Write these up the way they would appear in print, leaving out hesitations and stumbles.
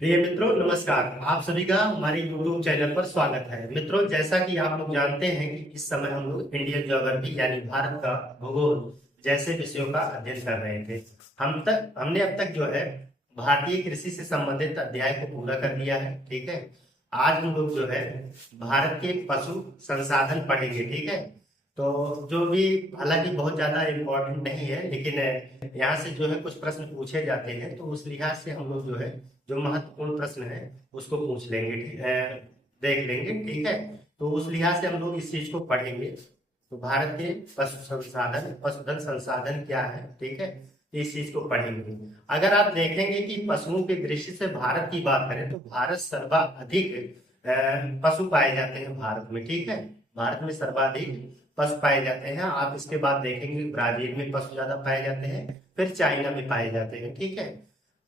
प्रिय मित्रों, नमस्कार। आप सभी का हमारे YouTube चैनल पर स्वागत है। मित्रों, जैसा कि आप लोग जानते हैं कि इस समय हम लोग इंडियन ज्योग्राफी यानी भारत का भूगोल जैसे विषयों का अध्ययन कर रहे थे। हमने अब तक जो है भारतीय कृषि से संबंधित अध्याय को पूरा कर लिया है। ठीक है। आज हम लोग जो है भारत के पशु संसाधन पढ़ेंगे। ठीक है। तो जो भी, हालांकि बहुत ज्यादा इम्पोर्टेंट नहीं है, लेकिन यहाँ से जो है कुछ प्रश्न पूछे जाते हैं, तो उस लिहाज से हम लोग जो है जो महत्वपूर्ण प्रश्न है उसको पूछ लेंगे। देख लेंगे। ठीक है। तो उस लिहाज से हम लोग इस चीज को पढ़ेंगे। तो भारत के पशुधन संसाधन क्या है। ठीक है। तो इस चीज को पढ़ेंगे। अगर आप देखेंगे कि पशुओं की दृष्टि से भारत की बात करें तो भारत सर्वाधिक पशु पाए जाते हैं भारत में। ठीक है। भारत में सर्वाधिक पशु पाए जाते हैं। आप इसके बाद देखेंगे ब्राजील में पशु ज्यादा पाए जाते हैं, फिर चाइना में पाए जाते हैं। ठीक है।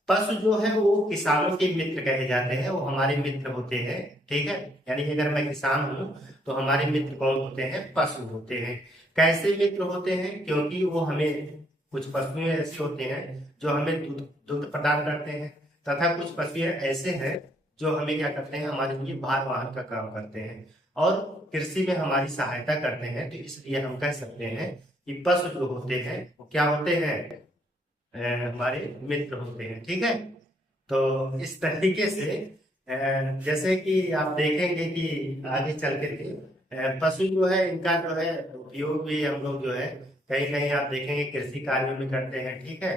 पशु जो है वो किसानों के मित्र कहे जाते हैं, वो हमारे मित्र होते हैं। ठीक है। यानी कि अगर मैं किसान हूं तो हमारे मित्र कौन होते हैं? पशु होते हैं। कैसे मित्र होते हैं? क्योंकि वो हमें, कुछ पशु ऐसे होते हैं जो हमें दूध दूध प्रदान करते हैं, तथा कुछ पशु ऐसे हैं जो हमें क्या करते हैं, हमारे लिए भार वाहन का काम करते हैं और कृषि में हमारी सहायता करते हैं। तो इसलिए हम कह सकते हैं कि पशु जो होते हैं वो क्या होते हैं? हमारे मित्र होते हैं। ठीक है। तो इस तरीके से जैसे कि आप देखेंगे कि आगे चल करके पशु जो है इनका जो है उपयोग भी हम लोग जो है कहीं कहीं आप देखेंगे कृषि कार्यों में करते हैं। ठीक है।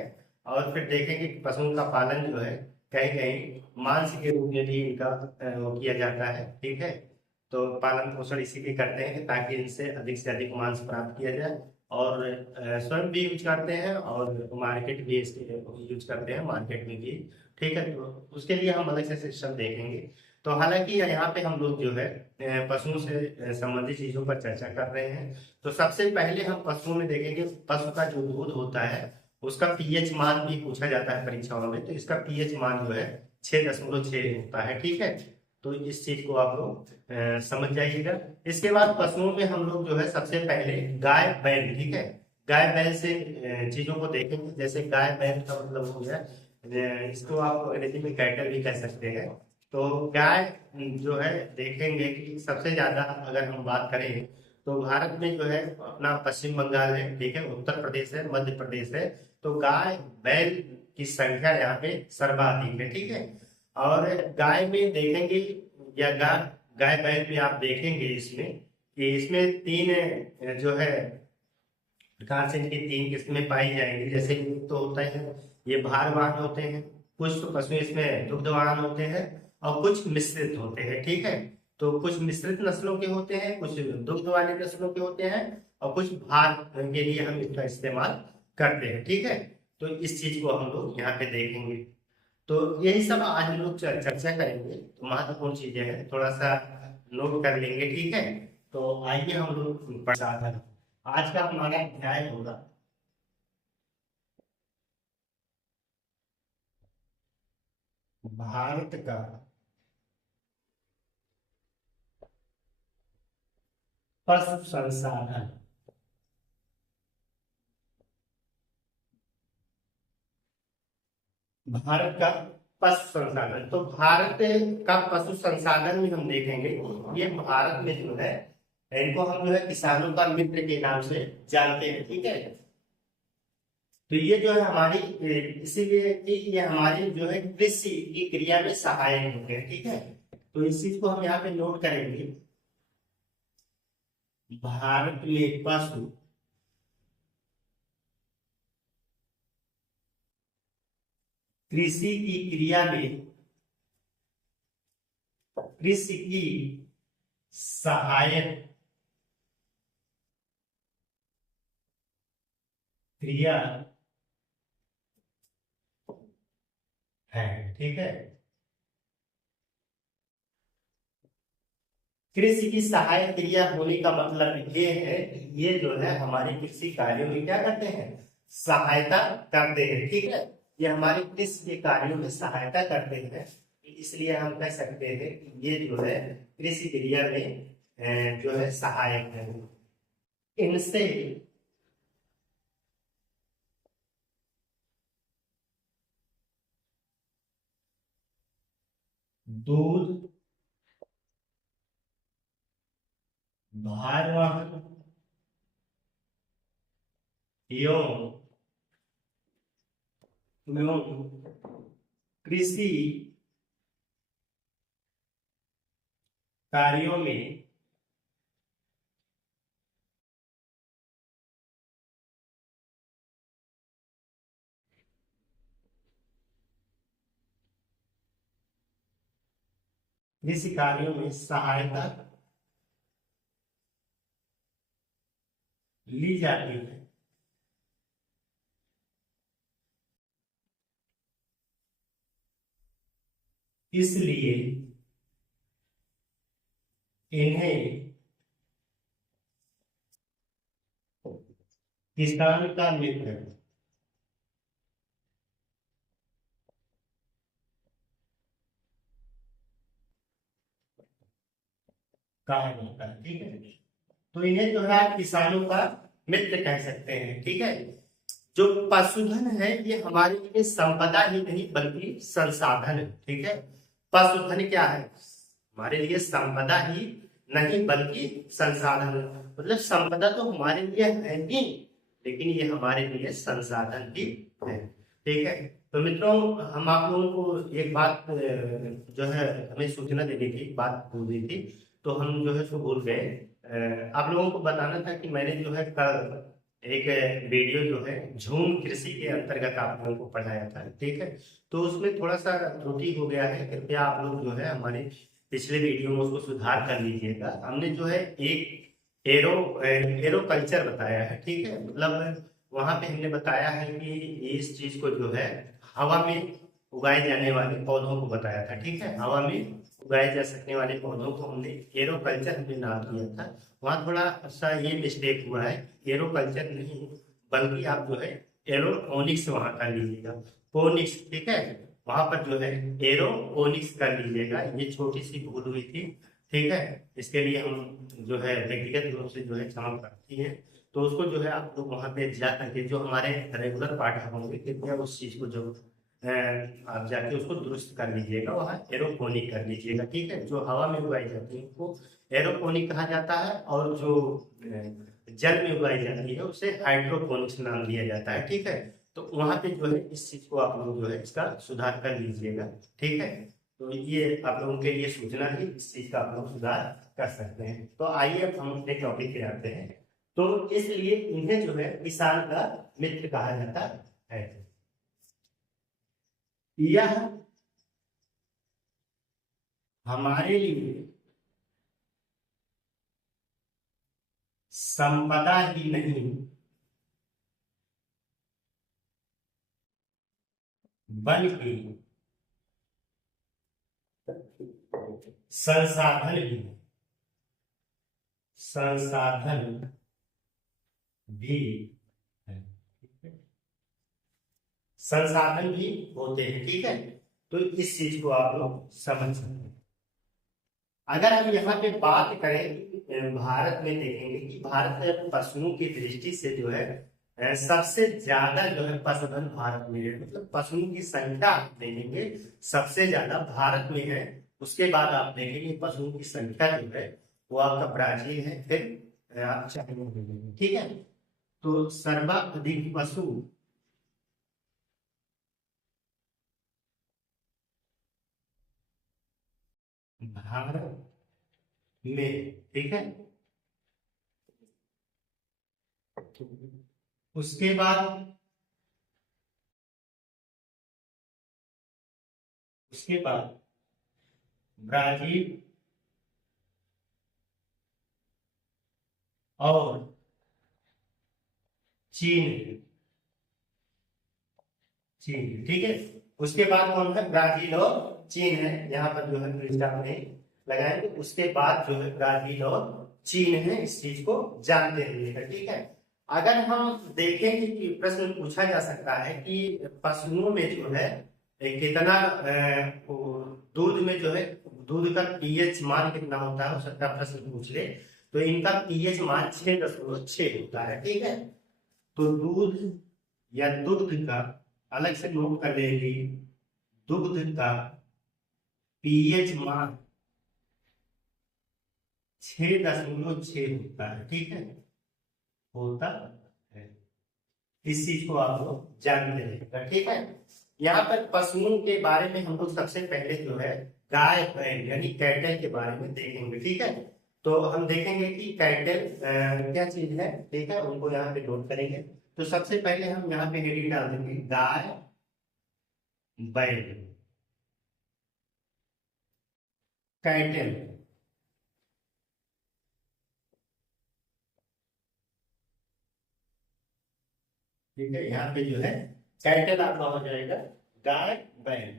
और फिर देखेंगे कि पशुओं का पालन जो है कहीं कहीं मांस के रूप में भी इनका वो किया जाता है। ठीक है। तो पालन पोषण इसीलिए करते हैं ताकि इनसे अधिक मांस प्राप्त किया जाए, और स्वयं भी यूज करते हैं और मार्केट भी इसके यूज करते हैं, मार्केट में भी। ठीक है। तो उसके लिए हम अलग से सिस्टम देखेंगे। तो हालांकि यहाँ पे हम लोग जो है पशुओं से संबंधित चीजों पर चर्चा कर रहे हैं। तो सबसे पहले हम पशुओं में देखेंगे, पशु का जो दूध होता है उसका पीएच मान भी पूछा जाता है परीक्षाओं में। तो इसका पीएच मान जो है 6.6 होता है। ठीक है। तो इस चीज को आप लोग समझ जाइएगा। इसके बाद पशुओं में हम लोग जो है सबसे पहले गाय बैल। ठीक है। गाय बैल से चीजों को देखेंगे। जैसे गाय बैल का मतलब हो गया, इसको आप अंग्रेजी में कैटल भी कह सकते हैं। तो गाय जो है देखेंगे कि सबसे ज्यादा अगर हम बात करें तो भारत में जो है अपना पश्चिम बंगाल है। ठीक है। उत्तर प्रदेश है, मध्य प्रदेश है। तो गाय बैल की संख्या यहाँ पे सर्वाधिक है। ठीक है। और गाय में देखेंगे, या गाय बैल में आप देखेंगे इसमें कि इसमें तीन जो है प्रकार से इनकी तीन किस्में पाई जाएंगी। जैसे एक तो होता है ये भारवाहन होते हैं, कुछ तो पशु इसमें दुग्धवाहन होते हैं, और कुछ मिश्रित होते हैं। ठीक है। तो कुछ मिश्रित नस्लों के होते हैं, कुछ दुग्ध वाली नस्लों के होते हैं, और कुछ भार के लिए हम इसका इस्तेमाल करते हैं। ठीक है। तो इस चीज को हम लोग यहाँ पे देखेंगे। तो यही सब आज हम लोग चर्चा करेंगे। तो महत्वपूर्ण चीजें हैं, थोड़ा सा नोट कर लेंगे। ठीक है। तो आइए हम लोग साधन, आज का हमारा अध्याय होगा भारत का पशु संसाधन। भारत का पशु संसाधन, तो भारत का पशु संसाधन में हम देखेंगे ये भारत में जो है इनको हम जो है किसानों का मित्र के नाम से जानते हैं। ठीक है। तो ये जो है हमारी इसीलिए कि ये हमारी जो है कृषि की क्रिया में सहायक होते हैं। ठीक है। तो इस चीज को हम यहाँ पे नोट करेंगे। भारत में पशु कृषि की क्रिया में, कृषि की सहायक क्रिया है। ठीक है। कृषि की सहायक क्रिया होने का मतलब ये है कि ये जो है हमारे कृषि कार्यों में क्या करते हैं? सहायता करते हैं। ठीक है। ये हमारे कृषि के कार्यों में सहायता करते हैं। इसलिए हम कह सकते हैं कि ये जो है कृषि क्रिया में जो है सहायक है। इनसे दूध भारवाहन एवं कृषि कार्यों में कृषि कार्यों में सहायता ली जाती है। इसलिए इन्हें किसान का मित्र कहा जाता है। ठीक है, तो इन्हें जो है आप किसानों का मित्र कह सकते हैं। ठीक है, जो पशुधन है ये हमारे लिए संपदा ही नहीं बल्कि संसाधन है। ठीक है, पशुधन क्या है? हमारे लिए संपदा ही नहीं बल्कि संसाधन है। मतलब संपदा तो हमारे लिए है ही, लेकिन ये हमारे लिए संसाधन भी है। ठीक है, तो मित्रों हम आप लोगों को एक बात जो है हमें सूचना देनी थी, बात भूल रही थी, तो हम जो है उसको भूल गए। आप लोगों को बताना था कि मैंने जो है कल एक वीडियो जो है झूम कृषि के अंतर्गत आप लोगों को पढ़ाया था। ठीक है, तो उसमें थोड़ा सा त्रुटि हो गया है, कृपया आप लोग जो है हमारे पिछले वीडियो में उसको सुधार कर लीजिएगा। हमने जो है एक एरो कल्चर बताया है। ठीक है, मतलब वहां पे हमने बताया है कि इस चीज को जो है हवा में उगाए जाने वाले पौधों को बताया था। ठीक है, हवा में उगाए जा सकने वाले पौधों को हमने एरो कल्चर हमने नाम दिया था। वहाँ थोड़ा सा ये मिस्टेक हुआ है, एरो कल्चर नहीं बल्कि आप जो है एरोपोनिक्स वहाँ कर लीजिएगा, पोनिक्स। ठीक है, वहां पर जो है एरोपोनिक्स कर लीजिएगा, ये छोटी सी भूल हुई थी। ठीक है, इसके लिए हम जो है व्यक्तिगत रूप से जो है क्षमा प्रार्थी हैं। तो उसको जो है आप लोग वहाँ पे जा करके जो हमारे रेगुलर पाठक होंगे कृपया उस चीज को जो आप जाके उसको दुरुस्त कर लीजिएगा, वहाँ एरोपोनिक कर लीजिएगा। ठीक है, जो हवा में उगाई जाती है उसको एरोपोनिक कहा जाता है, और जो जल में उगाई जाती है उसे हाइड्रोपोनिक्स नाम दिया जाता है। ठीक है, तो वहां पे जो है इस चीज को आप लोग जो है इसका सुधार कर लीजिएगा। ठीक है, तो ये आप लोगों के लिए सूचना थी, इस चीज का आप लोग सुधार कर सकते हैं। तो आइए अब हम अपने टॉपिक पे आते हैं। तो इसलिए इन्हें जो है किसान का मित्र कहा जाता है। यह हमारे लिए संपदा ही नहीं बल्कि संसाधन भी, संसाधन भी है। संसाधन भी होते हैं। ठीक है, तो इस चीज को आप लोग समझ सकते हैं। अगर हम यहाँ पे बात करें भारत में देखेंगे कि भारत में पशुओं की दृष्टि से जो है सबसे ज्यादा जो है पशुधन भारत में है। मतलब पशुओं की संख्या आप देखेंगे सबसे ज्यादा भारत में है। उसके बाद आप देखेंगे पशुओं की संख्या जो है वो आपका ब्राजील है, फिर आप चाइना देखेंगे। ठीक है, तो सर्वाधिक पशु भारत में। ठीक है, उसके बाद उसके बाद ब्राजील और चीन। चीन, ठीक है, उसके बाद कौन है? ब्राजील और चीन है। यहाँ पर जो है आपने लगाएंगे, उसके बाद जो है ब्राजील और चीन है। इस चीज को जानते रहिएगा। ठीक है, अगर हम देखेंगे कि प्रश्न पूछा जा सकता है कि पशुओं में जो है कितना दूध में जो है दूध का पीएच मान कितना होता है, हो सकता है प्रश्न पूछ ले। तो इनका पीएच मान 6.6 होता है। ठीक है, तो दूध या दुग्ध का अलग से नोट कर लेंगे, दुग्ध का पीएच मान 6.6 होता है, ठीक है, होता है। इस चीज को आप लोग जानते हैं, ठीक है। यहाँ पर पशुओं के बारे में हम लोग सबसे पहले जो है गाय बैल यानी कैटल के बारे में देखेंगे, ठीक है। तो हम देखेंगे कि कैटल क्या चीज है, ठीक है, उनको यहाँ पे नोट करेंगे। तो सबसे पहले हम यहाँ पे हेडिंग डाल देंगे गाय बैल कैटल, ठीक है। यहाँ पे जो है कैटल आपका हो जाएगा गाय बैल।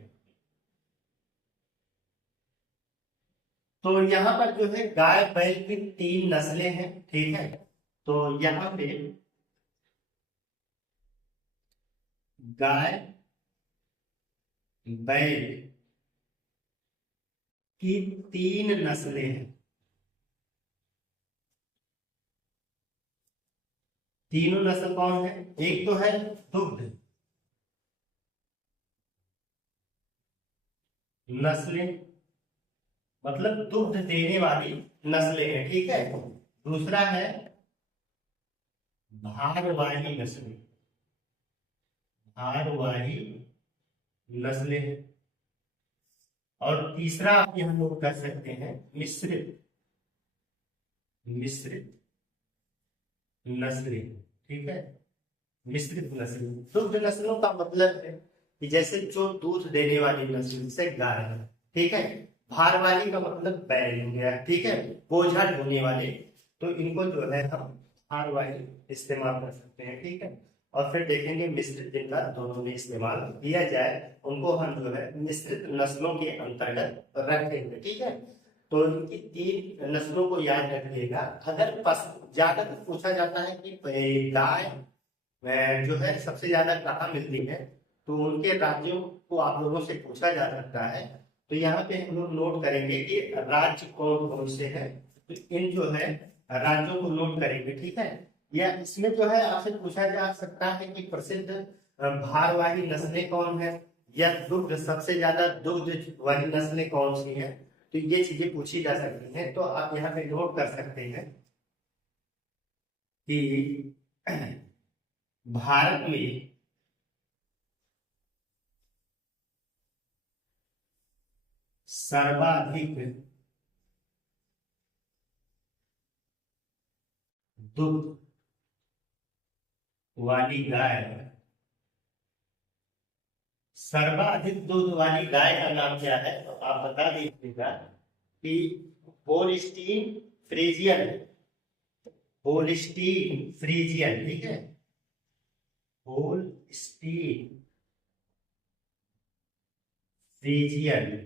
तो यहाँ पर जो है गाय बैल की 3 नस्लें हैं, ठीक है। तो यहाँ पे गाय बैल की 3 नस्लें हैं। तीनों नस्ल कौन है? एक तो है दुग्ध नस्लें, मतलब दुग्ध देने वाली नस्लें हैं, ठीक है। दूसरा है भारवाही नस्लें, भारवाही नस्लें हैं। और तीसरा आप हम लोग कर सकते हैं मिश्रित, मिश्रित नस्लें, ठीक है। मिश्रित नस्लें, दुग्ध नस्लों का मतलब है कि जैसे जो दूध देने वाली नस्ल से गाय है, ठीक है। भारवाही का मतलब बैल हो गया, ठीक है, बोझा ढोने वाले। तो इनको जो है हम भारवाही इस्तेमाल कर सकते हैं, ठीक है। और फिर देखेंगे मिश्रित जिनका दोनों में इस्तेमाल किया जाए उनको हम जो है मिश्रित नस्लों के अंतर्गत रखेंगे, ठीक है। तो इनकी 3 नस्लों को याद रखिएगा। अगर ज्यादातर पूछा जाता है कि गाय जो है सबसे ज्यादा कहाँ मिलती है, तो उनके राज्यों को आप लोगों से पूछा जा सकता है। तो यहाँ पे हम लोग नोट करेंगे कि राज्य कौन कौन से हैं। तो इन जो है राज्यों को नोट करेंगे, ठीक है। या इसमें जो है आपसे पूछा जा सकता है कि प्रसिद्ध भारवाही नस्लें कौन है, या दुग्ध सबसे ज्यादा दुग्ध वाली नस्लें कौन सी हैं। तो ये चीजें पूछी जा सकती हैं। तो आप यहाँ पे नोट कर सकते हैं कि भारत में सर्वाधिक दुग्ध वाली गाय, सर्वाधिक दूध वाली गाय का नाम क्या है? तो आप बता दीजिएगा कि होल्स्टीन फ्रीजियन, होल्स्टीन फ्रीजियन, ठीक है, होल्स्टीन फ्रीजियन।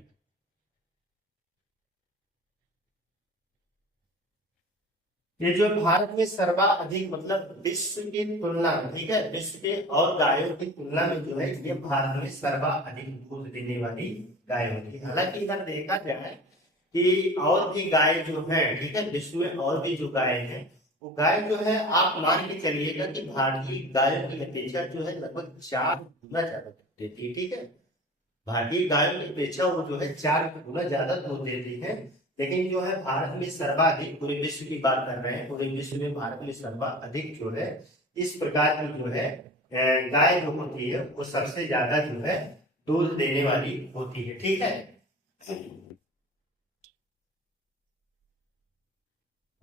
ये जो भारत में सर्वाधिक मतलब विश्व की तुलना में, ठीक है, विश्व के और गायों की तुलना में जो है ये भारत में सर्वाधिक दूध देने वाली गाय होती है। हालांकि इधर देखा जाए कि और भी गाय जो है, ठीक है, विश्व में और भी जो गाय है, वो गाय जो है आप मान के चलिएगा कि भारतीय गायों की अपेक्षा जो है लगभग 4 गुना ज्यादा दूध देती है, ठीक है। भारतीय गायों की अपेक्षा वो जो है 4 गुना ज्यादा दूध देती है। लेकिन जो है भारत में सर्वाधिक, पूरे विश्व की बात कर रहे हैं, पूरे विश्व में भारत में सर्वाधिक जो है इस प्रकार की जो है गाय जो होती है वो सबसे ज्यादा जो है दूध देने वाली होती है, ठीक है।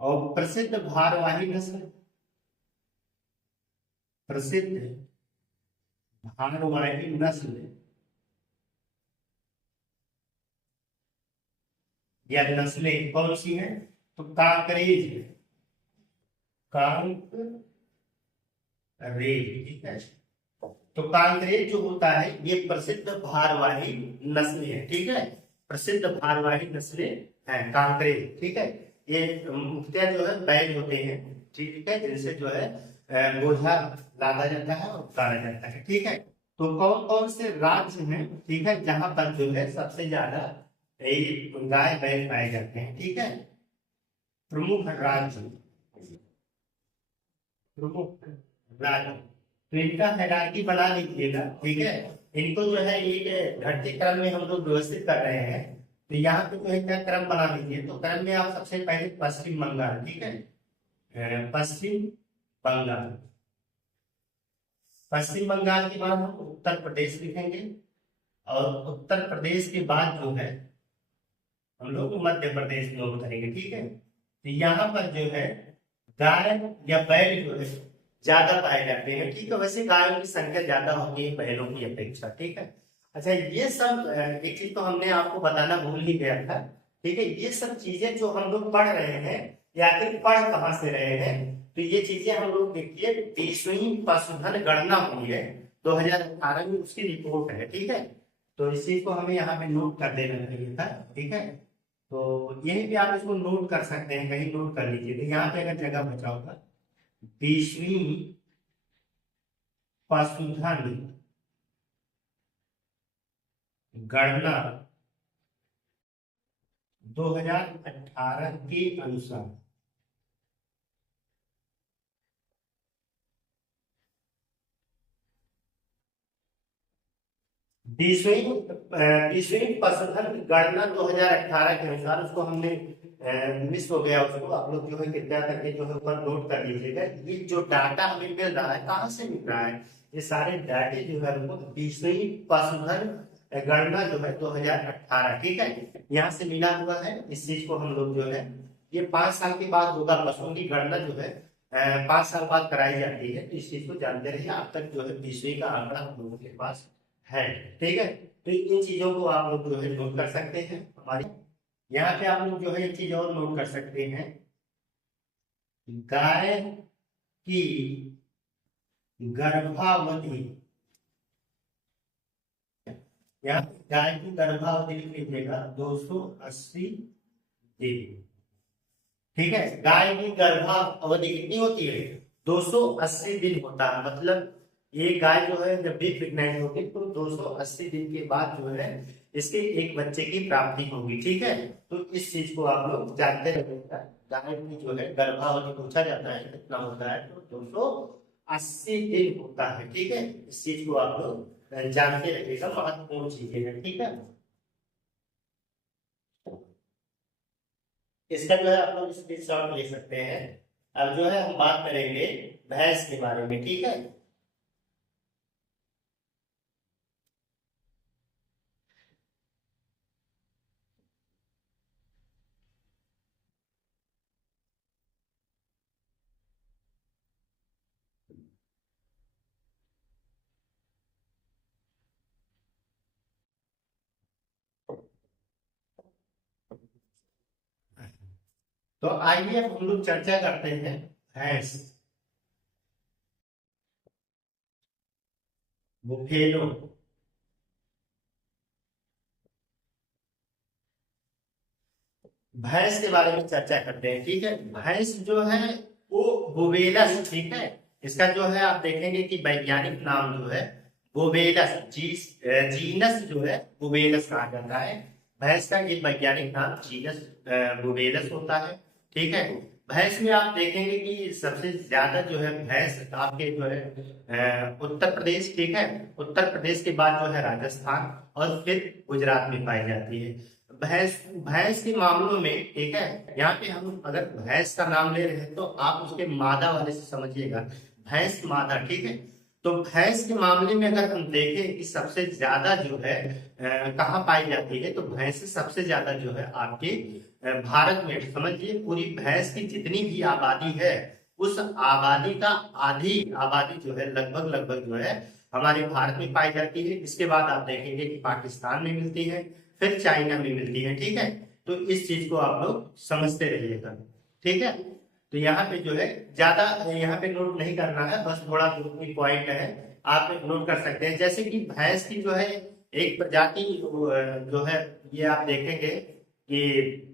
और प्रसिद्ध भारवाही नस्ल, प्रसिद्ध भारवाही नस्ल या नस्लें कौन सी हैं? तो कांकरेज, कांकरेज, ठीक है। तो कांकरेज जो होता है ये प्रसिद्ध भारवाही नस्लें हैं, ठीक है, प्रसिद्ध भारवाही नस्लें हैं कांकरेज, ठीक है। ये मुख्यतः जो है बैल होते हैं, ठीक है, जिनसे जो है बोझा लादा जाता है और उतारा जाता है, ठीक है। तो कौन कौन से राज्य हैं, ठीक है, जहां पर जो है सबसे ज्यादा गाय बैल पाए जाते हैं, ठीक है। प्रमुख राज्य, प्रमुख राज्य, तो इनका हायरार्की बना लीजिएगा, ठीक है। इनको जो है एक घटते क्रम में हम लोग व्यवस्थित कर रहे हैं। तो यहाँ पे जो है क्या क्रम बना लीजिए। तो क्रम में आप सबसे पहले पश्चिम बंगाल, ठीक है, पश्चिम बंगाल, पश्चिम बंगाल के बाद हम उत्तर प्रदेश लिखेंगे, और उत्तर प्रदेश के बाद जो है हम लोग मध्य प्रदेश नोट करेंगे, ठीक है। तो यहाँ पर जो है गाय या बैल जो है ज्यादा पाए जाते हैं, ठीक है। वैसे गायों की संख्या ज्यादा होती है बैलों की अपेक्षा, ठीक है। अच्छा, ये सब एक चीज तो हमने आपको बताना भूल ही गया था, ठीक है। ये सब चीजें जो हम लोग पढ़ रहे हैं, या फिर पढ़ कहाँ से रहे हैं, तो ये चीजें हम लोग देखिए 20वीं पशुधन गणना हुई है 2018 में, उसकी रिपोर्ट है, ठीक है। तो इस चीज को हमें यहाँ पे नोट कर देना चाहिए था, ठीक है। तो यहीं पे आप इसको नोट कर सकते हैं, कहीं नोट कर लीजिए। तो यहाँ पे अगर जगह बचा होगा 20वीं पशुधन गणना 2018 के अनुसार, बीसवीं पशुधन गणना 2018 के अनुसार, उसको हमने मिस हो गया, उसको आप लोग जो है कृपया करके जो है ऊपर नोट कर लीजिएगा। ये जो डाटा हमें मिल रहा है कहाँ से मिल रहा है, ये सारे डाटे जो है हमको 20वीं पशुधन गणना जो है 2018, ठीक है, यहाँ से मिला हुआ है। इस चीज को हम लोग जो है ये 5 साल के बाद होगा, पशुओं की गणना जो है 5 साल बाद कराई जाती है। तो इस चीज को जानते रहिए। अब तक जो है 20वीं का आंकड़ा हम लोगों के पास है, ठीक है। तो इन चीजों को आप लोग जो है नोट कर सकते हैं। हमारे यहाँ पे आप लोग जो है एक चीज और नोट कर सकते हैं, गाय की गर्भावधि, यहाँ गाय की गर्भावधि लिख लीजिएगा 280 दिन, ठीक है। गाय की गर्भावधि कितनी होती है, 280 दिन होता है। मतलब ये गाय जो है जब भी प्रेग्नेंट होगी तो 280 दिन के बाद जो है इसके एक बच्चे की प्राप्ति होगी, ठीक है। तो इस चीज को आप लोग जानते रहिएगा। गाय की जो है गर्भावधि पूछा जाता है कितना होता है, तो 280 दिन होता है, ठीक है। इस चीज को आप लोग जानते रहिएगा, महत्वपूर्ण चीजें हैं, ठीक है। इसका जो है आप लोग स्क्रीनशॉट ले सकते हैं। अब जो है हम बात करेंगे भैंस के बारे में, ठीक है। तो आइए अब हम लोग चर्चा करते हैं भैंस, बुफेलो, भैंस के बारे में चर्चा करते हैं, ठीक है। भैंस जो है वो बोवेलस, ठीक है। इसका जो है आप देखेंगे कि वैज्ञानिक नाम जो है बोवेलस, जीनस जो है बोवेलस कहा जाता है। भैंस का ये वैज्ञानिक नाम जीनस बोवेलस होता है, ठीक है। भैंस में आप देखेंगे कि सबसे ज्यादा जो है भैंस आपके जो है उत्तर प्रदेश, ठीक है, उत्तर प्रदेश के बाद जो है राजस्थान और फिर गुजरात में पाई जाती है। भैंस भैंस के मामलों में, ठीक है, यहाँ पे हम अगर भैंस का नाम ले रहे हैं तो आप उसके मादा वाले से समझिएगा, भैंस मादा, ठीक है। तो भैंस के मामले में अगर हम देखें कि सबसे ज्यादा जो है कहाँ पाई जाती है, तो भैंस सबसे ज्यादा जो है आपके भारत में, समझिए पूरी भैंस की जितनी भी आबादी है उस आबादी का आधी आबादी जो है लगभग लगभग जो है हमारे भारत में पाई जाती है। इसके बाद आप देखेंगे कि पाकिस्तान में मिलती है, फिर चाइना में मिलती है, ठीक है। तो इस चीज को आप लोग समझते रहिएगा, ठीक है। तो यहाँ पे जो है ज्यादा यहाँ पे नोट नहीं करना है, बस थोड़ा पॉइंट है आप नोट कर सकते हैं। जैसे कि भैंस की जो है एक प्रजाति जो है, ये आप देखेंगे कि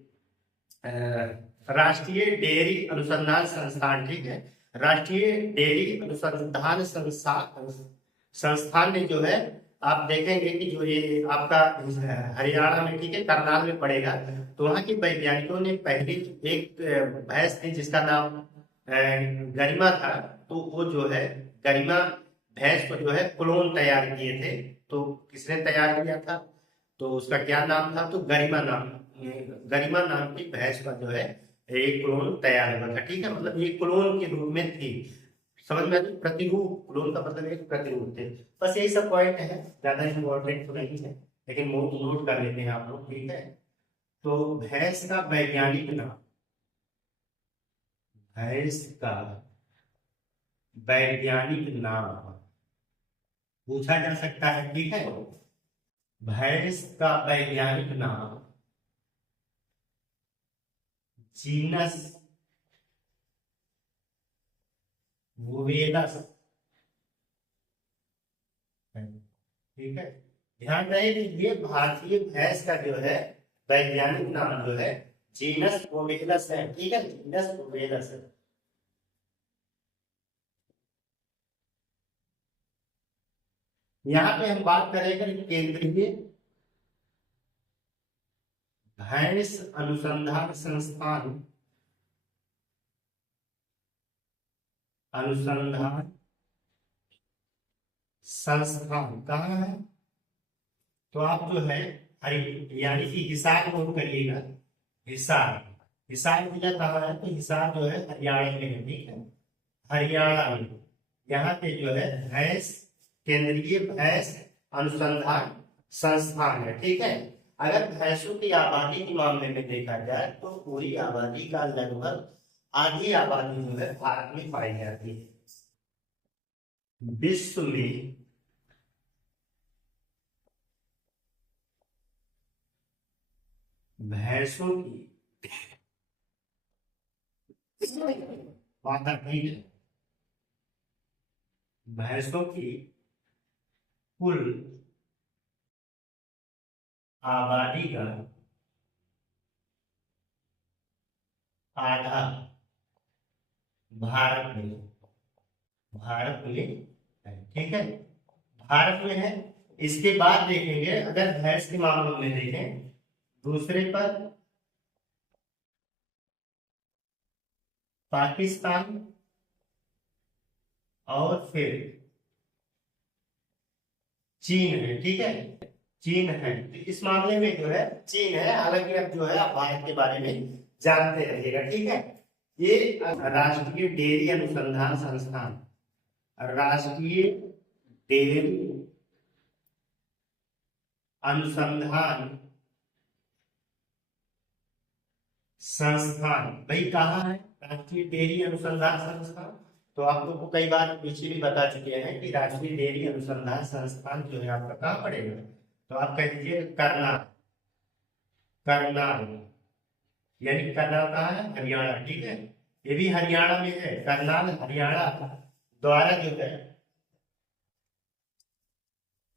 राष्ट्रीय डेयरी अनुसंधान संस्थान, ठीक है, राष्ट्रीय डेयरी अनुसंधान संस्थान संस्थान ने जो है आप देखेंगे कि जो ये आपका हरियाणा में, ठीक है, करनाल में पड़ेगा। तो वहाँ के वैज्ञानिकों ने पहली एक भैंस थी जिसका नाम गरिमा था, तो वो जो है गरिमा भैंस को जो है क्लोन तैयार किए थे। तो किसने तैयार किया था, तो उसका क्या नाम था, तो गरिमा नाम की भैंस का जो है एक क्लोन तैयार हुआ था। ठीक है, मतलब एक क्लोन के रूप में थी। समझ में आई? प्रतिरूप, क्लोन का मतलब एक प्रतिरूप थे। बस यही सब पॉइंट है, ज्यादा इंपॉर्टेंट तो नहीं है, लेकिन नोट कर लेते हैं आप लोग। ठीक है, तो भैंस का वैज्ञानिक नाम, भैंस का वैज्ञानिक नाम पूछा जा सकता है। ठीक है, भैंस का वैज्ञानिक नाम जीनस वुवेलस है। ठीक है, ध्यान रहे कि ये भारतीय भैंस का जो है वैज्ञानिक नाम जो है जीनस वुवेलस है। ठीक है, जीनस वुवेलस है। यहाँ पे हम बात करेंगे केंद्रीय भैंस अनुसंधान संस्थान, अनुसंधान संस्थान कहाँ है? तो आप जो है यानी कि हिसार नोट करिएगा। हिसार, हिसार जिला कहाँ है? तो हिसार जो है हरियाणा में है। ठीक है, हरियाणा में यहाँ पे जो है भैंस, केंद्रीय भैंस अनुसंधान संस्थान है। ठीक है, अगर भैंसों की आबादी के मामले में देखा जाए तो पूरी आबादी का लगभग आधी आबादी जो है भारत में पाई जाती है। विश्व में भैंसों की मात्रा नहीं है, भैंसों की कुल आबादी का आधा भारत में, भारत में है। ठीक है, भारत में है। इसके बाद देखेंगे, अगर भैंस के मामलों में देखें, दूसरे पर पाकिस्तान और फिर चीन है। ठीक है, चीन है। तो इस मामले में जो है चीन है। हालांकि अब जो है आप भारत के बारे में जानते रहिएगा। ठीक है, ये राष्ट्रीय डेयरी अनुसंधान संस्थान, राष्ट्रीय डेयरी अनुसंधान संस्थान भाई कहाँ है? राष्ट्रीय डेयरी अनुसंधान संस्थान। तो आप लोग को कई बार पीछे भी बता चुके हैं कि राष्ट्रीय डेयरी अनुसंधान संस्थान जो है आपका कहाँ पड़ेगा? तो आप कह दीजिए करनाल, करनाल, यानी करनाल कहाँ है? हरियाणा। ठीक है, ये भी हरियाणा में है। करनाल हरियाणा द्वारा जो है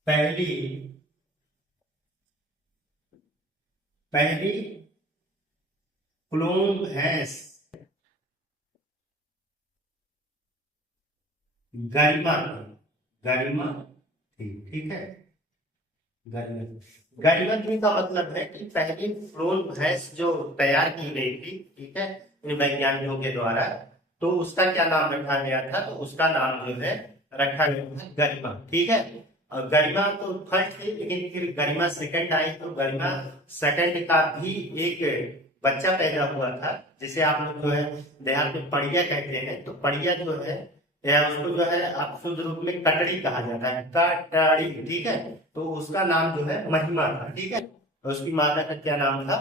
पहली पहली क्लोन भैंस गरिमा, गरिमा थी। ठीक है, गरिमा, गरिमा का मतलब है कि पहली क्लोन भैंस जो तैयार की गई थी, ठीक है, इन वैज्ञानिकों के द्वारा, तो उसका क्या नाम रखा गया था? तो उसका नाम जो है रखा गया था गरिमा। ठीक है, और गरिमा तो फर्स्ट थी, लेकिन फिर गरिमा सेकंड आई, तो गरिमा सेकंड का भी एक बच्चा पैदा हुआ था, जिसे आप लोग जो है देहात में पड़िया कहते हैं। तो पड़िया जो है या उसको जो है आप शुद्ध रूप में कटड़ी कहा जाता है, कटड़ी। ठीक है, तो उसका नाम जो है महिमा था। ठीक है, तो उसकी माता का क्या नाम था?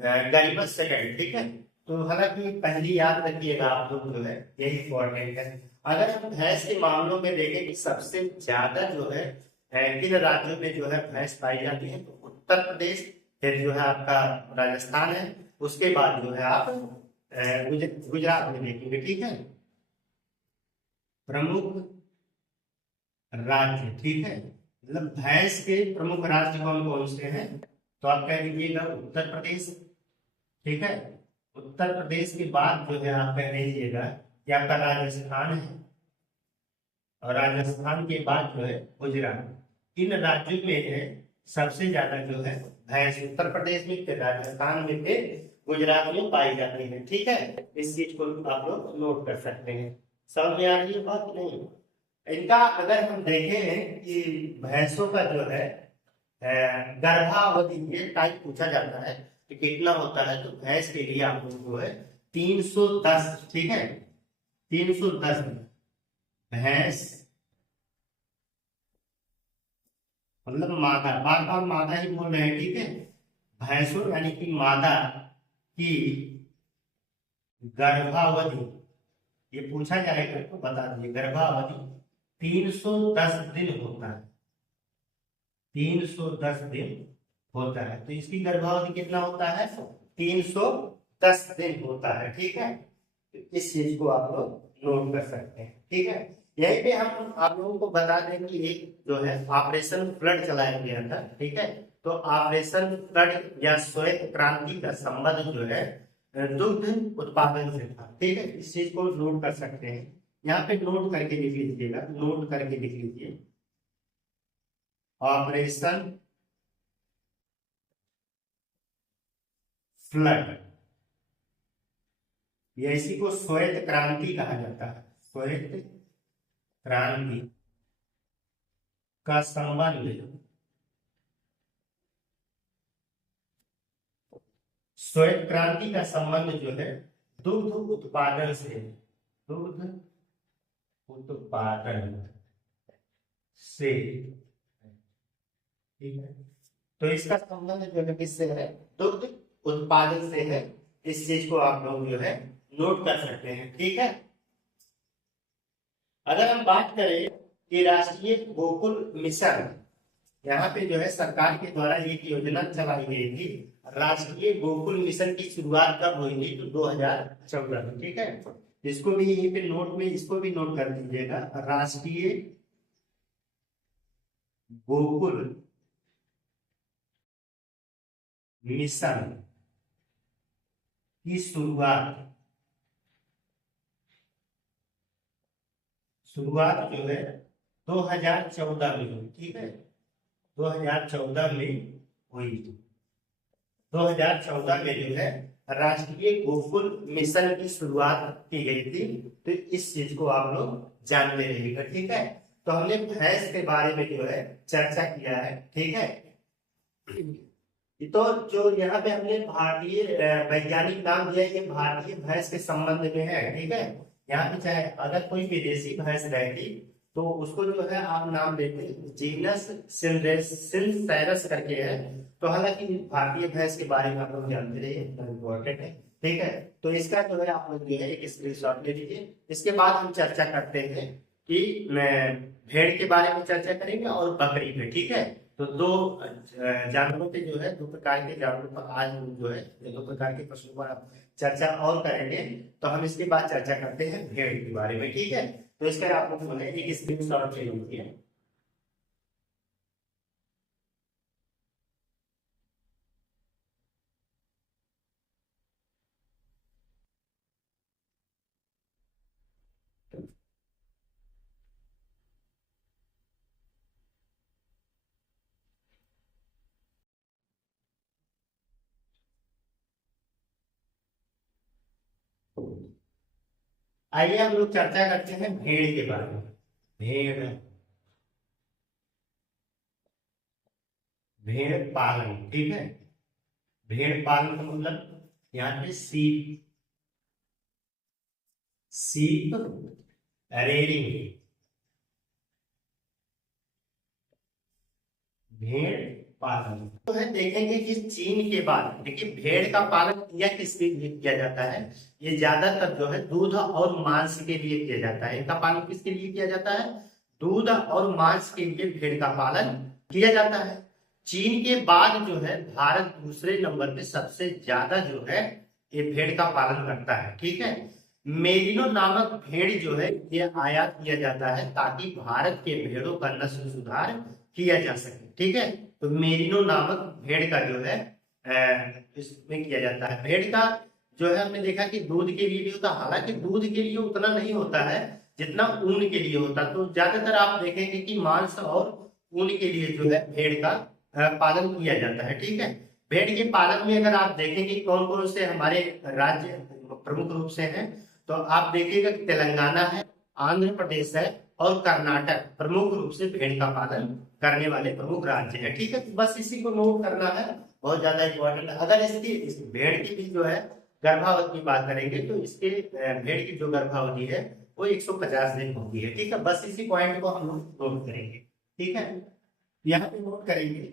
गरिमा सेकंड। ठीक है, तो हालांकि पहली याद रखिएगा आप लोग जो है, यही इंपॉर्टेंट है। अगर हम भैंस के मामलों में देखें कि सबसे ज्यादा जो है किन राज्यों में जो है भैंस पाई जाती है, तो उत्तर प्रदेश, फिर जो है आपका राजस्थान है, उसके बाद जो है आप गुजरात में देखेंगे। ठीक है, प्रमुख राज्य। ठीक है, मतलब भैंस के प्रमुख राज्य कौन कौन से हैं? तो आप कह दीजिएगा उत्तर प्रदेश। ठीक है, उत्तर प्रदेश के बाद जो है आप कह दीजिएगा कि आपका राजस्थान है, और राजस्थान के बाद जो है गुजरात। इन राज्यों में है सबसे ज्यादा जो है भैंस, उत्तर प्रदेश में, फिर राजस्थान में, फिर गुजरात में पाई जाती है। ठीक है, इस चीज को आप लोग नोट कर सकते हैं। समझ में आ रही है बात नहीं? इनका अगर हम देखें कि भैंसों का जो है गर्भावधि ये टाइप पूछा जाता है कि कितना होता है, तो भैंस के लिए आप लोग जो है 310, ठीक है, 310 भैंस, मतलब मादा, बार बार मादा ही बोल रहे हैं, ठीक है, भैंसों यानी कि मादा की गर्भावधि, ये पूछा जाएगा तो बता दीजिए, गर्भावधि 310 दिन होता है, 310 दिन होता है, तो इसकी गर्भावधि कितना होता है, 310 दिन होता है, ठीक है। तो इस चीज को आप लोग नोट कर सकते हैं, ठीक है। यहीं पे हम आप लोगों को बता दें कि एक जो है ऑपरेशन फ्लड चलाया गया था, ठीक है। तो ऑपरेशन फ्लड या श्वेत क्रांति का संबंध जो है दुग्ध उत्पादन से था, ठीक है। इस चीज को नोट कर सकते हैं, यहाँ पे नोट करके लिख लीजिएगा, नोट करके लिख लीजिए, ऑपरेशन फ्लड, या इसी को श्वेत क्रांति कहा जाता है, श्वेत क्रांति का संबंध, श्वेत क्रांति का संबंध जो है दुग्ध उत्पादन से, दुग्ध उत्पादन से, ठीक है। तो इसका संबंध जो है किससे है, दुग्ध उत्पादन से है। इस चीज को आप लोग जो है नोट कर सकते हैं, ठीक है। अगर हम बात करें कि राष्ट्रीय गोकुल मिशन, यहाँ पे जो है सरकार के द्वारा एक योजना चलाई गई थी, राष्ट्रीय गोकुल मिशन की शुरुआत कब हुई थी, तो 2014 में, ठीक है। इसको भी यहीं पे नोट में, इसको भी नोट कर दीजिएगा, राष्ट्रीय गोकुल मिशन की शुरुआत जो है 2014 में हुई, ठीक है, 2014 में हुई। 2014 में जो है राष्ट्रीय गोकुल मिशन की शुरुआत की गई थी, तो इस चीज को आप लोग जानते रहिएगा, ठीक है। तो हमने भैंस के बारे में जो है चर्चा किया है, ठीक है। तो जो यहाँ पे हमने भारतीय वैज्ञानिक नाम दिया है, ये भारतीय भैंस के संबंध में है, ठीक है। यहाँ पे चाहे अगर कोई विदेशी भैंस रहती तो उसको जो है आप नाम देते जीनस सिलसेरस करके है। तो हालांकि भारतीय भैंस के बारे में आप लोग जानते रहिए, इम्पोर्टेंट है, ठीक है। तो इसका जो है आप लोग जो है एक स्क्रीनशॉट ले लीजिए। इसके बाद हम चर्चा करते हैं कि भेड़ के बारे में चर्चा करेंगे और बकरी पे, ठीक है। तो दो जानवरों पे जो है, दो प्रकार के जानवरों पर आज हम जो है दो प्रकार के पशुओं पर चर्चा और करेंगे। तो हम इसके बाद चर्चा करते हैं भेड़ के बारे में, ठीक है। तो इसका आप लोग जो है एक स्क्रीनशॉट ले लीजिए। आइए हम लोग चर्चा करते हैं भेड़ के बारे में। भेड़, भेड़ पालन, ठीक है। भेड़ पालन का मतलब यहाँ पे सीप, सीप रेयरिंग, भेड़ पालन तो है। देखेंगे कि चीन के बाद, देखिए भेड़ का पालन किया किसके लिए किया जाता है, ये ज्यादातर जो है दूध और मांस के लिए किया जाता है। इनका पालन किसके लिए किया जाता है, दूध और मांस के लिए भेड़ का पालन किया जाता है। चीन के बाद जो है भारत दूसरे नंबर पे सबसे ज्यादा जो है ये भेड़ का पालन करता है, ठीक है। मेरिनो नामक भेड़ जो है ये आयात किया जाता है ताकि भारत के भेड़ों का नस्ल सुधार किया जा सके, ठीक है। तो मेरिनो नामक भेड़ का जो है इसमें किया जाता है। भेड़ का जो है हमने देखा कि दूध के लिए भी होता है, हालांकि दूध के लिए उतना नहीं होता है जितना ऊन के लिए होता। तो ज्यादातर आप देखेंगे कि मांस और ऊन के लिए जो है भेड़ का पालन किया जाता है, ठीक है। भेड़ के पालन में अगर आप देखेंगे कौन कौन से हमारे राज्य प्रमुख रूप से हैं, तो आप देखिएगा कि तेलंगाना है, आंध्र प्रदेश है, और कर्नाटक प्रमुख रूप से भेड़ का पालन करने वाले प्रमुख राज्य है। ठीक है, तो बस इसी को नोट करना है, बहुत ज्यादा इंपॉर्टेंट है। अगर इस भेड़ की भी जो है गर्भावधि की बात करेंगे तो इसके भेड़ की जो गर्भावधि है वो 150 दिन होती है। ठीक है, बस इसी पॉइंट को हम लोग नोट करेंगे। ठीक है, यहाँ पे नोट करेंगे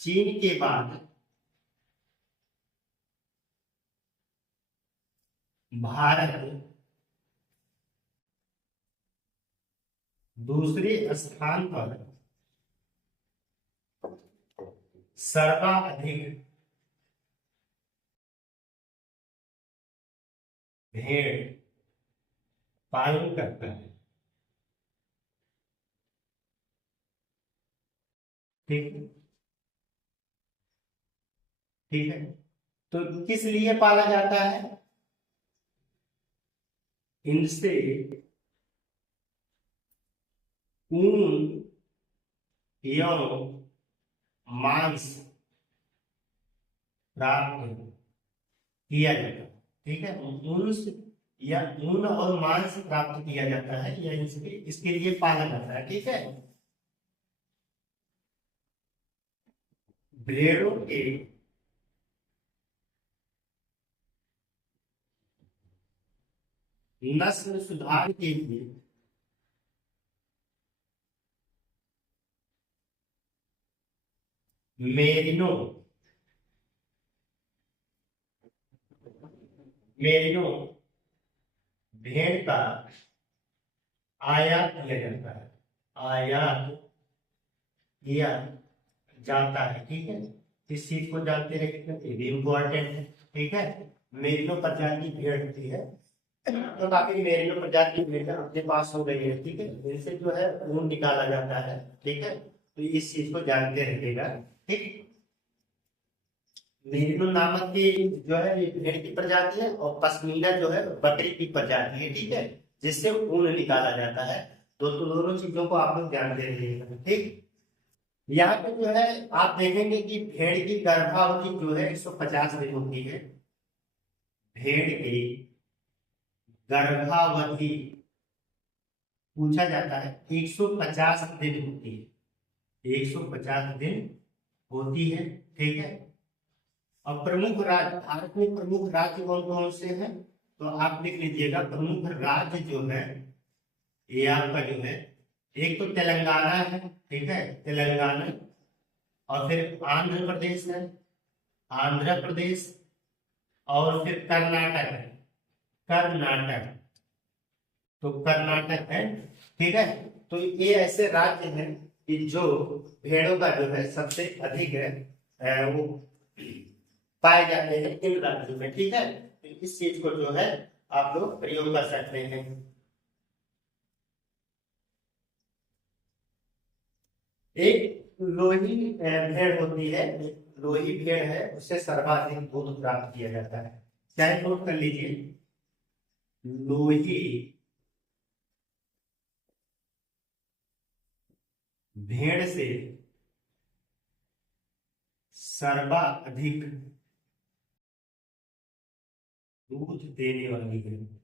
चीन के बाद भारत दूसरे स्थान पर सर्वाधिक भेड़ पालन करता है। ठीक है, ठीक है, तो किस लिए पाला जाता है? इनसे ऊन एवं मांस प्राप्त किया जाता है। ठीक है, ऊन या ऊन और मांस प्राप्त किया जाता है या इसके लिए पाला जाता है। ठीक है, भेड़ों के नस्ल सुधार के लिए मेरिनो मेरिनो भेड़ का आयात किया जाता है, आयात किया जाता है। ठीक है, इस चीज को जानते रहिएगा, ये भी इम्पोर्टेंट है। ठीक है, मेरिनो प्रजाति की भेड़ होती है, तो काफी मेरिनो प्रजाति की भेड़ अपने पास हो गई है। ठीक है, इनसे जो है ऊन निकाला जाता है। ठीक है, तो इस चीज को जानते रहिएगा। ठीक, मेरिनो नामक की जो है ये भेड़ की प्रजाति है, और पश्मीना जो है बकरी की प्रजाति है। ठीक है, जिससे ऊन निकाला जाता है। तो दोनों चीजों को आप लोग ध्यान दे रहिएगा। ठीक, यहाँ पे जो है आप देखेंगे कि भेड़ की गर्भावधि जो है 150 दिन होती है। भेड़ की गर्भावधि पूछा जाता है 150 दिन होती है, 150 दिन होती है। ठीक है, और प्रमुख राज्य भारत में प्रमुख राज्य कौन कौन से हैं? तो आप लिख लीजिएगा, प्रमुख राज्य जो है ये आपका जो है एक तो तेलंगाना है। ठीक है, तेलंगाना, और फिर आंध्र प्रदेश है, आंध्र प्रदेश, और फिर कर्नाटक है, कर्नाटक, तो कर्नाटक है। ठीक है, तो ये ऐसे राज्य हैं कि जो भेड़ों का जो है सबसे अधिक है वो पाए जाते हैं इन राज्यों में। ठीक है, तो इस चीज को जो है आप लोग प्रयोग कर सकते हैं। एक लोही भेड़ होती है, लोही भेड़ है, उससे सर्वाधिक दूध प्राप्त किया जाता है। चाहे नोट कर लीजिए, लोही भेड़ से सर्वाधिक दूध देने वाली है।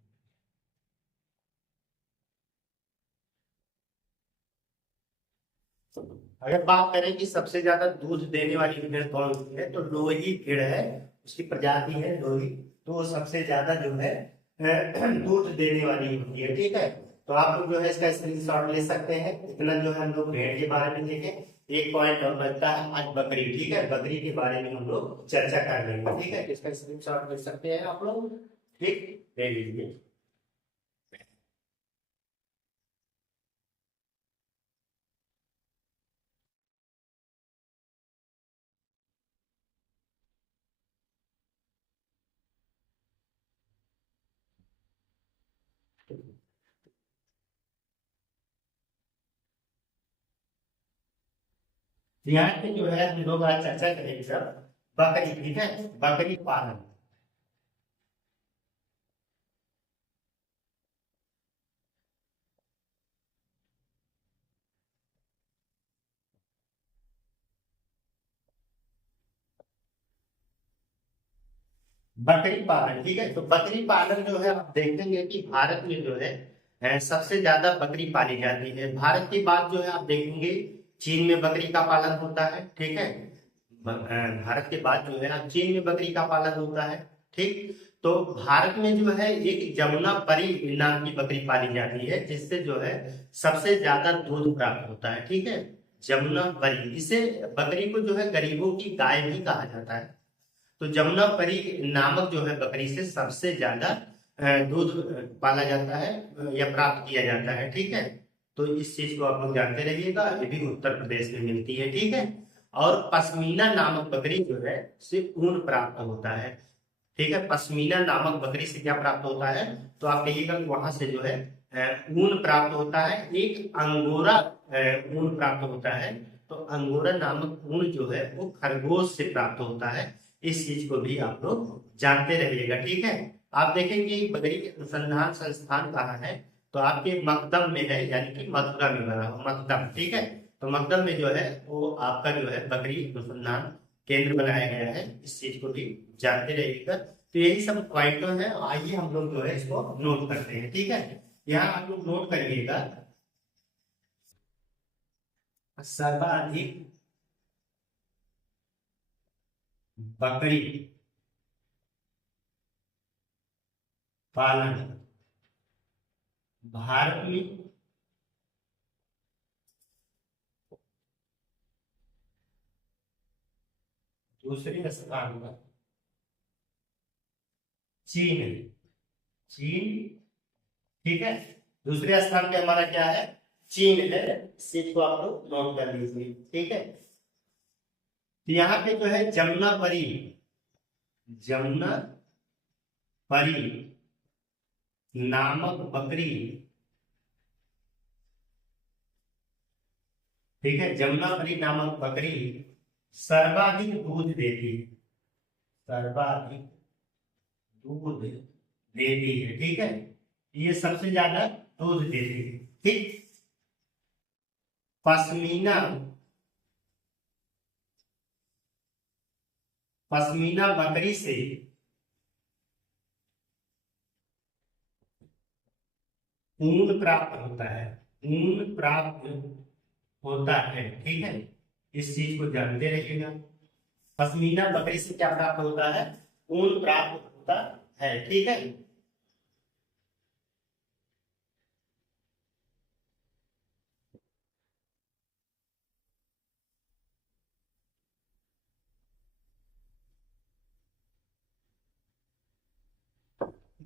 अगर बात करें कि सबसे ज्यादा दूध देने वाली भेड़ कौन सी है, तो लोही भेड़ है, उसकी प्रजाति है लोही, तो वो सबसे ज्यादा जो है दूध देने वाली होती है। ठीक है, तो आप लोग जो है इसका स्क्रीनशॉट ले सकते हैं। इतना जो है हम लोग भेड़ के बारे में देखें। एक पॉइंट और बचता है आज बकरी। ठीक है, बकरी के बारे में हम लोग चर्चा कर लेंगे। ठीक है, इसका स्क्रीनशॉट ले सकते हैं आप लोग। ठीक, ले लीजिए। यहाँ पे जो है हम लोग आज चर्चा करेंगे सर बकरी। ठीक है, बकरी पालन। बकरी पालन, ठीक है, तो बकरी पालन जो है आप देखेंगे कि भारत में जो है सबसे ज्यादा बकरी पाली जाती है। भारत के बाद जो है आप देखेंगे चीन में बकरी का पालन होता है, ठीक है। भारत के बाद जो है आप चीन में बकरी का पालन होता है, ठीक। तो भारत में जो है एक जमुना परी नाम की बकरी पाली जाती है, जिससे जो है सबसे ज्यादा दूध प्राप्त होता है, ठीक है। जमुना परी, इसे बकरी को जो है गरीबों की गाय भी कहा जाता है। तो जमुना परी नामक जो है बकरी से सबसे ज्यादा दूध पाला जाता है या प्राप्त किया जाता है, ठीक है। तो इस चीज को आप लोग जानते रहिएगा, ये भी उत्तर प्रदेश में मिलती है, ठीक है। और पश्मीना नामक बकरी जो है से ऊन प्राप्त होता है, ठीक है। पश्मीना नामक बकरी से क्या प्राप्त होता है, तो आप कहिएगा वहां से जो है ऊन प्राप्त होता है। एक अंगोरा ऊन प्राप्त होता है। तो अंगोरा नामक ऊन जो है वो खरगोश से प्राप्त होता है। इस चीज को भी आप लोग जानते रहिएगा, ठीक है। आप देखेंगे बकरी अनुसंधान संस्थान कहाँ है, तो आपके मकदम में है, यानी कि मथुरा में बना हुआ मकदम, ठीक है। तो मकदम में जो है वो आपका जो है बकरी अनुसंधान केंद्र बनाया गया है। इस चीज को भी जानते रहिएगा। तो यही सब पॉइंट है, आइए हम लोग जो है इसको नोट करते हैं, ठीक है। यहाँ आप लोग नोट करिएगा, सर्वाधिक बकरी पालन भारत में दूसरे स्थान पर चीन है। चीन, ठीक है। दूसरे स्थान पे हमारा क्या है, चीन है। इस चीज को आप लोग नोट कर लीजिए, ठीक है। तो यहाँ पे जो है जमुना परी, जमुना परी नामक बकरी, ठीक है। जमुना परी नामक बकरी सर्वाधिक दूध देती है, सर्वाधिक दूध देती है, ठीक है। ये सबसे ज्यादा दूध देती है, ठीक। पश्मीना, पश्मीना बकरी से ऊन प्राप्त होता है, ऊन प्राप्त होता है, ठीक है। इस चीज को जानते रहिएगा। पश्मीना बकरी से क्या प्राप्त होता है, ऊन प्राप्त होता है, ठीक है।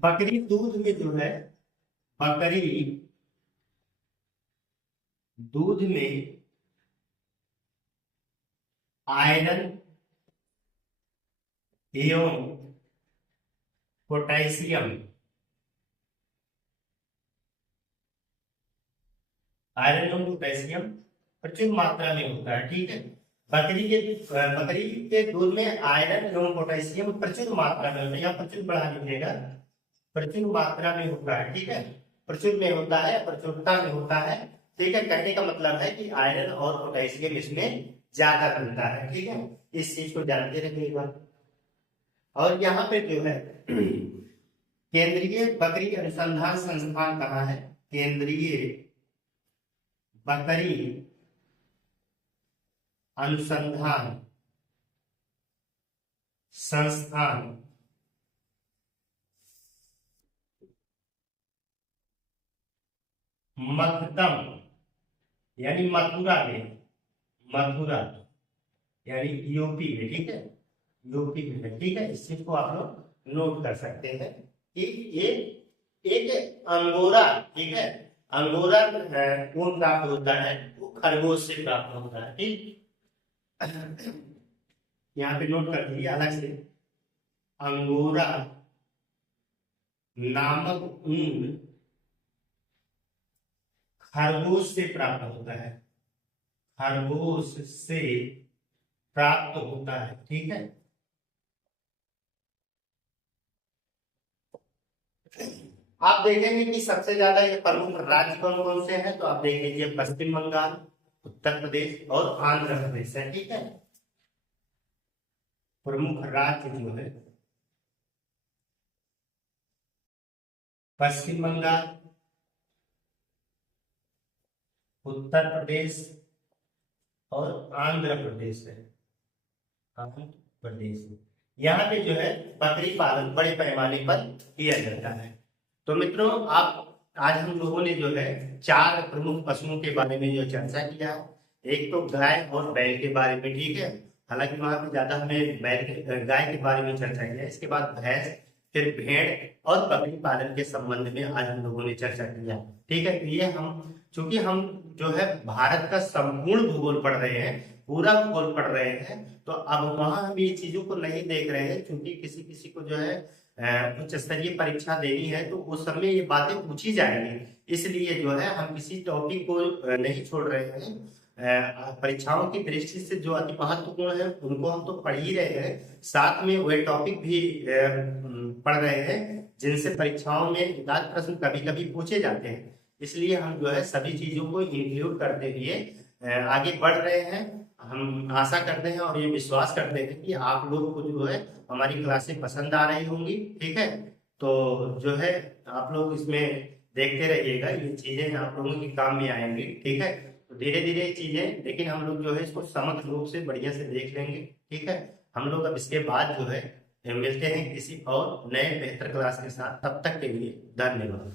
बकरी दूध में जो है, बकरी दूध में आयरन एवं पोटेशियम, आयरन एवं पोटेशियम प्रचुर मात्रा में होता है, ठीक है। बकरी के दूध में आयरन एवं पोटेशियम प्रचुर मात्रा में होता है, या प्रचुर बढ़ा लीजिएगा, प्रचुर मात्रा में होता है, ठीक है। प्रचुर में होता है, प्रचुरता में होता है, ठीक है। कहने का मतलब है कि आयरन और पोटेशियम इसमें ज्यादा मिलता है, ठीक है। इस चीज को जानते रखिएगा। और यहाँ पे जो है केंद्रीय बकरी अनुसंधान संस्थान कहाँ है, केंद्रीय बकरी अनुसंधान संस्थान मकदम, यानी मथुरा में, मथुरा यानी यूपी में, ठीक है। यूपी में है, ठीक है। इस चीज को आप लोग नोट कर सकते हैं कि ये एक अंगोरा, ठीक है। अंगोरा ऊन प्राप्त होता है, वो खरगोश से प्राप्त होता है, ठीक। यहाँ पे नोट कर दीजिए अलग से, अंगोरा नामक ऊन खरगोश से प्राप्त होता है, खरगोश से प्राप्त होता है, ठीक है। आप देखेंगे कि सबसे ज्यादा ये प्रमुख राज्य कौन कौन से हैं, तो आप देख लीजिए पश्चिम बंगाल, उत्तर प्रदेश और आंध्र प्रदेश है, ठीक है। प्रमुख राज्य जो है पश्चिम बंगाल, उत्तर प्रदेश और आंध्र प्रदेश है। आंध्र प्रदेश, यहाँ पे जो है बकरी पालन बड़े पैमाने पर किया जाता है। तो मित्रों, आप आज हम लोगों ने जो है 4 प्रमुख पशुओं के बारे में जो चर्चा किया है। एक तो गाय और बैल के बारे में, ठीक है। हालांकि वहां पे ज्यादा हमने गाय के बारे में चर्चा किया। इसके बाद भैंस, फिर भेड़ और बकरी पालन के संबंध में आज हम लोगों ने चर्चा किया, ठीक है। तो ये चूंकि हम जो है भारत का संपूर्ण भूगोल पढ़ रहे हैं, पूरा भूगोल पढ़ रहे हैं, तो अब वहां हम ये चीजों को नहीं देख रहे हैं। क्योंकि किसी किसी को जो है उच्च स्तरीय परीक्षा देनी है, तो उस समय ये बातें पूछी जाएंगी। इसलिए जो है हम किसी टॉपिक को नहीं छोड़ रहे हैं। परीक्षाओं की दृष्टि से जो अति महत्वपूर्ण है उनको हम तो पढ़ ही रहे हैं, साथ में वह टॉपिक भी पढ़ रहे हैं जिनसे परीक्षाओं में एकाध प्रश्न कभी कभी पूछे जाते हैं। इसलिए हम जो है सभी चीजों को इंक्लूड करते हुए आगे बढ़ रहे हैं। हम आशा करते हैं और ये विश्वास करते हैं कि आप लोग को जो है हमारी क्लासें पसंद आ रही होंगी, ठीक है। तो जो है आप लोग इसमें देखते रहिएगा, ये चीजें आप लोगों के काम में आएंगी, ठीक है। तो धीरे धीरे चीजें, लेकिन हम लोग जो है इसको समग्र रूप से बढ़िया से देख लेंगे, ठीक है। हम लोग अब इसके बाद जो है मिलते हैं किसी और नए बेहतर क्लास के साथ। तब तक के लिए धन्यवाद।